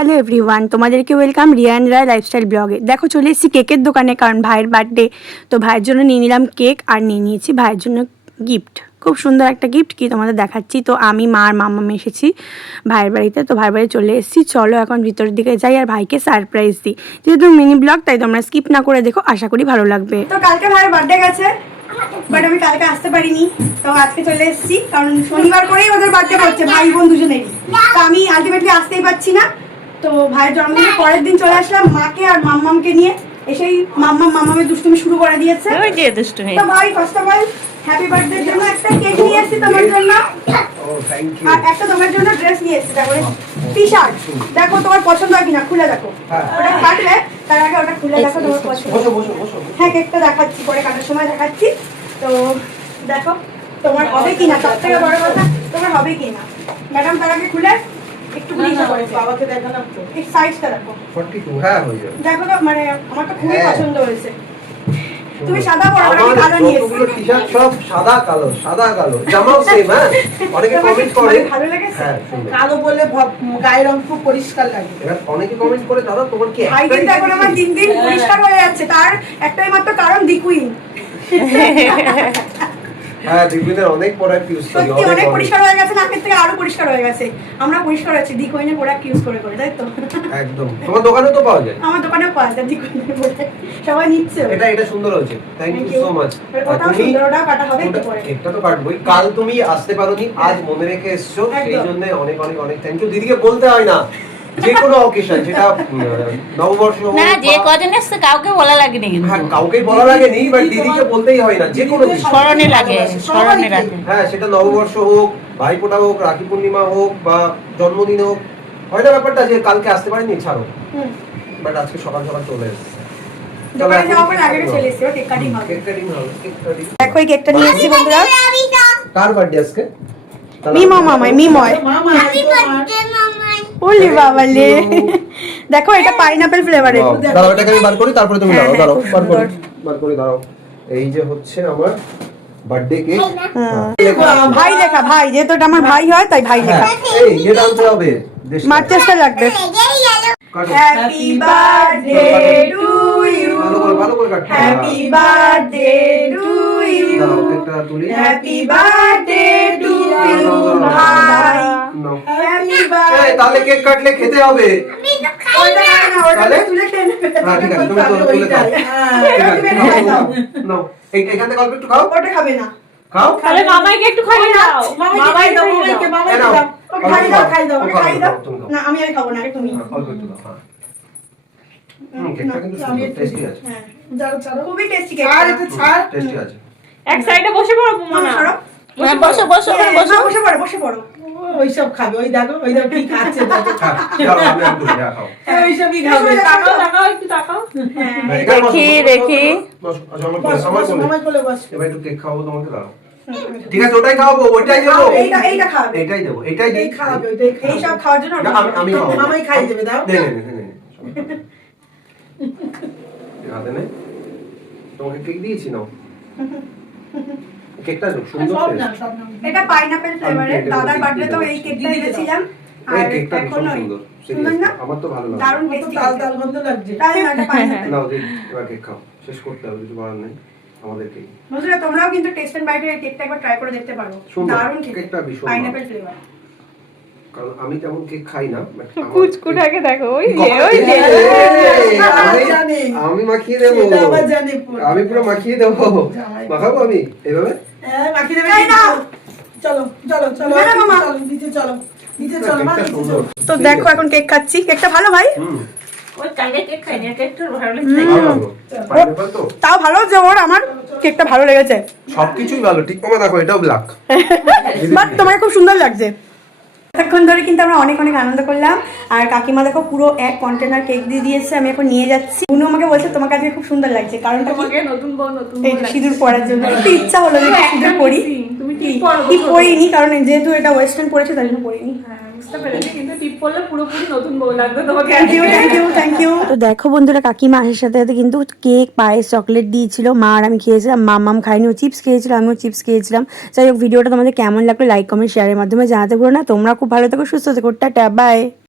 Hello everyone, তোমাদেরকে welcome Riyan রায় lifestyle ব্লগে। দেখো চলে এসেছি কেকের দোকানে, কারণ ভাইয়ের বার্থডে। তো ভাইয়ের জন্য নিয়ে নিলাম কেক, আর নিয়ে নিয়েছি ভাইয়ের জন্য গিফট। খুব সুন্দর একটা গিফট, কি তোমাদের দেখাচ্ছি। তো আমি মা আর মাম্মা এসেছি ভাইয়ের বাড়িতে, তো ভাইয়ের বাড়ি চলে এসেছি। চলো এখন ভিতরের দিকে যাই আর ভাইকে সারপ্রাইজ দিই। যেহেতু মিনি ব্লগ, তাই তোমরা স্কিপ না করে দেখো, আশা করি ভালো লাগবে। তো কালকে ভাইয়ের বার্থডে গেছে, বাট আমি কালকে আসতে পারিনি, তো আজকে চলে এসেছি। কারণ শনিবার করেই ওদের বার্থডে করছে, ভাই বোন দুজনেরই। তো আমি আলটিমেটলি আসতেই পারছি না, তো ভাইয়ের জন্মদিনের পরের দিন চলে আসলাম মাকে আর মাম্মামকে নিয়ে। এসেই মাম্মামের দুষ্টুমি শুরু করে দিয়েছে। তো ভাই first of all happy birthday জন্য একটা কেক নিয়ে এসেছি তোমার জন্য, আর একটা তোমার জন্য ড্রেস নিয়ে এসেছি, তারপরে টি শার্ট। দেখো তোমার পছন্দ হয় কিনা, খুলে দেখো। ওটা কাটলে তার আগে ওটা খুলে দেখো তোমার পছন্দ। হ্যাঁ, কেকটা দেখাচ্ছি, পরে কাটার সময় দেখাচ্ছি। তো দেখো তোমার হবে কিনা, সব থেকে বড় কথা তোমার হবে কিনা। ম্যাডাম তার আগে খুলে একটু বাবাকে দেখালাম, তো এই সাইজটা দেখো 42। হ্যাঁ হয়ে যাবে। দেখো তো, মানে আমার তো খুবই পছন্দ হয়েছে। তুমি সাদা পরো, আমি কালো নিয়েছি। টি-শার্ট সব সাদা কালো, সাদা কালো, জামাও সেম। হ্যাঁ, অনেকে কমেন্ট করে ভালো লেগেছে। হ্যাঁ, কালো বলে গায়ের রং খুব পরিষ্কার লাগে। এবার অনেকে কমেন্ট করে দাদা তোমার কি ভাই কিন্তু এখন আমার দিন দিন পরিষ্কার হয়ে যাচ্ছে, তার একটাই মাত্র কারণ দিকুইন। হ্যাঁ, দিকুইনের অনেক প্রোডাক্ট ইউজ করি, সত্যি অনেক পরিষ্কার হয়ে গেছে, নাকের থেকে আরো পরিষ্কার হয়ে গেছে। আমরা পরিষ্কার হয়েছি দিকুইনের প্রোডাক্ট ইউজ করে করে, তাই তো? একদম। তোমার দোকানে তো পাওয়া যায়? আমার দোকানেও পাওয়া যায় দিকুইনের প্রোডাক্ট, সবাই নিচ্ছে। এটা সুন্দর হয়েছে, থ্যাংক ইউ সো মাচ। ওটাও সুন্দর, ওটাও কাটা হবে একটু পরে। একটা তো কাটবই। কাল তুমি আসতে পারোনি, আজ মনে রেখে এসছো, সেই জন্য অনেক অনেক অনেক থ্যাংক ইউ। দিদিকে বলতে হয় না, যে কোনো অকেশন, যেটা নববর্ষ হোক, না যে কজন এসছে কাউকে বলা লাগেনি, কিন্তু হ্যাঁ কাউকে বলা লাগেনি, বাট দিদিকে বলতেই হয় না, যে কোনো কিছু স্মরণে লাগে, স্মরণে লাগে। হ্যাঁ, সেটা নববর্ষ হোক, ভাইফোঁটা হোক, রাখি পূর্ণিমা হোক, বা জন্মদিন হোক, হয় না ব্যাপারটা যে কালকে আসতে পারিনি, ছাড়ো। বাট আজকে সকাল সকাল চলে এসেছে। দোকানে যাওয়ার পর আগে চলে এসেছি, কেক কাটিং হবে। কেক কাটিং হবে, কেক কাটিং। দেখো এই কেকটা নিয়ে এসেছি বন্ধুরা। কার বার্থডে আজকে? মিময়। ওলি বাবা লে, দেখো এটা পাইনাপেল ফ্লেভারের। দাঁড়াও, এটাকে আমি বার করি, তারপরে তুমি দাঁড়াও, বার করি দাঁড়াও। এই যে হচ্ছে আমার বার্থডে কেক। ভাই লেখা, ভাই যেহেতু এটা আমার ভাই হয় তাই ভাই লেখা। এই এটা আনতে হবে, মার চেষ্টা লাগবে। হ্যাপি বার্থডে টু ইউ, ভালো করে কাট। হ্যাপি বার্থডে টু ইউ, দাঁড়াও একটা তুলি। হ্যাপি বার্থডে টু ইউ ভাই। Happy birthday. এই তাহলে কেক কাটলে খেতে হবে। ওটা না, ওটা তুলে খেয়ে নেবে। হ্যাঁ ঠিক আছে, তুমি তুলে খাও। ঠিক আছে, নাও এইখান থেকে অল্প একটু খাও। ওটা খাবে না। খাও। তাহলে মামাইকে একটু খাইয়ে দাও, মামাই দাও, মামাইকে দাও। খাই দাও, ওটা খাই দাও। না আমি আর খাবো না, আরে তুমি। অল্প একটু দাও। হ্যাঁ, কেকটা কিন্তু টেস্টি আছে। হ্যাঁ, যাও ছাড়ো। খুবই টেস্টি কেক। আর একটু ছাড়। টেস্টি আছে। এক সাইডে বসে পড়ো মামা। মামা বসো বসো বসো। বসে পড়ো, বসে পড়ো। ওইসব খাবে, ওই দেখো কি খাচ্ছে দেখো। হ্যাঁ, দাও, আমি একটু খাও। ওইসবই খাবে। তাকাও তাকাও একটু তাকাও। হ্যাঁ, দেখি দেখি। বসো, আচ্ছা আমার বস, আমার বস, মামাই কোলে বস। এবার একটু কেক খাওয়াবো তোমাকে, দাঁড়াও। ঠিক আছে, ওটাই খাওয়াবো, ওইটাই দেবো। এইটা খাবে। এটাই দেবো, এটাই এই দিই। খাবে, ওইটাই এই খাবে। সব খাওয়ার জন্য না, আমি খাওয়াবো। মামাই খাইয়ে দেবে, দাও। নে হাতে নে। তোমাকে কেক দিয়েছি, নাও। কেকটা সুন্দর সব না, taste। সব না। এটা পাইনাপেল ফ্লেভারের। দাদার বার্থডে তো এই কেকটা এনেছিলাম, এই আর কেকটা ভীষণ এখন সুন্দর। সুন্দর না? আমার তো ভালো লাগে। দারুণ আমার তো টেস্টি। তাল তাল গন্ধ লাগছে। তাই না, এটা পাইনাপেল। নাও দিই, এবার কেক খাও। শেষ করতে হবে, কিছু করার নেই আমাদেরকে। বন্ধুরা তোমরাও কিন্তু টেস্ট এন্ড বাইটের এই কেকটা একবার ট্রাই করে দেখতে পারো। সুন্দর। দারুণ কেকটা ভীষণ পাইনাপেল ফ্লেভার। কারণ আমি তেমন কেক খাই না, but আমার- কুচকুটাকে দেখো, ওই যে ওই যে। আমি মাখিয়ে দেবো, সেটা আবার জানি পুরো। আমি পুরো মাখিয়ে দেবো। মাখাবো আমি এইভাবে। হ্যাঁ, মাখিয়ে দেবে। এই নাও। চলো চলো চলো না, না, মামা। চলো, নিচে চলো, নিচে চলো, মা, কেকটা নিচে সুন্দর। চলো। তো দেখো এখন কেক খাচ্ছি। কেকটা ভালো ভাই? ওই কালকে কেক খাইনি, কেকটা ভালো ভালো লাগলো। পাইনাপেল তো তাও ভালো যে ওর, আমার কেকটা ভালো লেগেছে। সবকিছুই ভালো। ঠিক তোমার দেখো, এটাও ব্ল্যাক। বাট তোমার খুব সুন্দর লাগছে। এতক্ষণ ধরে কিন্তু আমরা অনেক অনেক আনন্দ করলাম, আর কাকিমা দেখো পুরো এক কন্টেনার কেক দিয়ে দিয়েছে। আমি এখন নিয়ে যাচ্ছি। উনি আমাকে বলছে তোমাকে আজকে খুব সুন্দর লাগছে, কারণটা কি? তোমাকে নতুন বউ নতুন এই সিঁদুর পরার জন্য একটু ইচ্ছা হলো যে একটু সিঁদুর পরি। তুমি টিপ পরো, টিপ পরিনি, কারণ যেহেতু এটা ওয়েস্টার্ন পরেছে তাই জন্য পরিনি। বুঝতে পেরেছি, কিন্তু টিপ পরলে পুরোপুরি নতুন বউ লাগবে তোমাকে। Thank you. তো দেখো বন্ধুরা, কাকিমা আসার সাথে সাথে কিন্তু কেক, পায়েস, চকলেট দিয়েছিল। মা আর আমি খেয়েছিলাম, মাম্মাম খাইনি, ও চিপস খেয়েছিল, আমিও চিপস খেয়েছিলাম। যাই হোক, ভিডিওটা তোমাদের কেমন লাগলো লাইক কমেন্ট শেয়ারের মাধ্যমে জানাতে ভুলো না। তোমরা খুব ভালো থেকো, সুস্থ থেকো, টাটা বাই।